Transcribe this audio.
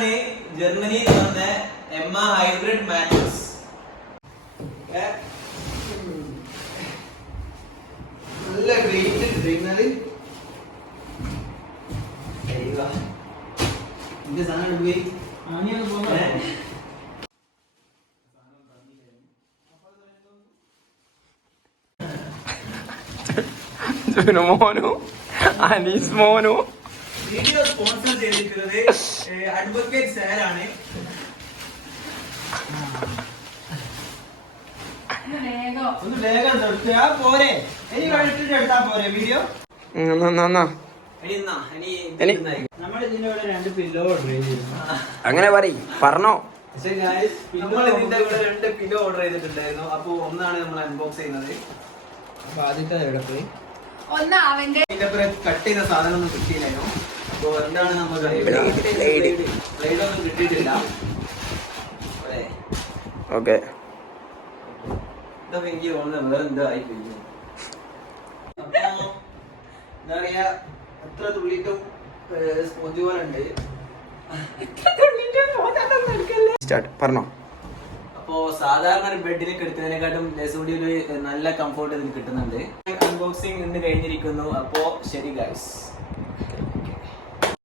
ഇതാണ് ജർമ്മനിയിൽ വന്ന എമ്മ ഹൈബ്രിഡ് മാട്രസ്. നല്ല വെയിറ്റ് ഉണ്ട്. ഇതിന്റെ സാധനം പോയി മോനു അനീസ് മോനു. വീഡിയോ സ്പോൺസർ ചെയ്തിട്ടുള്ളത് അഡ്വക്കേറ്റ് സാറാണ്. ഒന്ന് വേഗം എടുത്താ പോരെ, ഇനി കണ്ടിട്ട് എടുത്താ പോരെ വീഡിയോ. നമ്മൾ ഇതിന്റെ കൂടെ 2 പില്ലോ ഓർഡർ ചെയ്തിരുന്നു. അങ്ങനെ പറഞ്ഞോ. പക്ഷേ നമ്മൾ ഇതിന്റെ കൂടെ 2 പില്ലോ ഓർഡർ ചെയ്തിട്ടുണ്ടായിരുന്നു. അപ്പൊ ഒന്നാണ് നമ്മൾ അൺബോക്സ് ചെയ്യുന്നത്. അപ്പൊ ആദ്യത്തെ എവിടെ പോയി? ഇതിന്റെ കട്ട് ചെയ്ത സാധനം ഒന്നും കിട്ടിയില്ലായിരുന്നു. അപ്പൊ എന്താണ് നമ്മൾ പ്ലേറ്റ് ഒന്നും കിട്ടിയിട്ടില്ല. ഓക്കെ, ഇതൊക്കെ എനിക്ക് തോന്നുന്നത് വേറെ എന്തോ ആയി കഴിഞ്ഞു. എന്താ പറയാ, എത്ര തുള്ളിട്ടും സ്പോഞ്ച് പോലെ ഉണ്ട്. പറഞ്ഞോ. അപ്പോ സാധാരണ ഒരു ബെഡിലേക്ക് എടുത്തതിനെക്കാട്ടും കൂടി ഒരു നല്ല കംഫോർട്ട് ഇതിന് കിട്ടുന്നുണ്ട്. അൺബോക്സിംഗ് ഇന്ന് കഴിഞ്ഞിരിക്കുന്നു. അപ്പോ ശരി ഗൈസ്.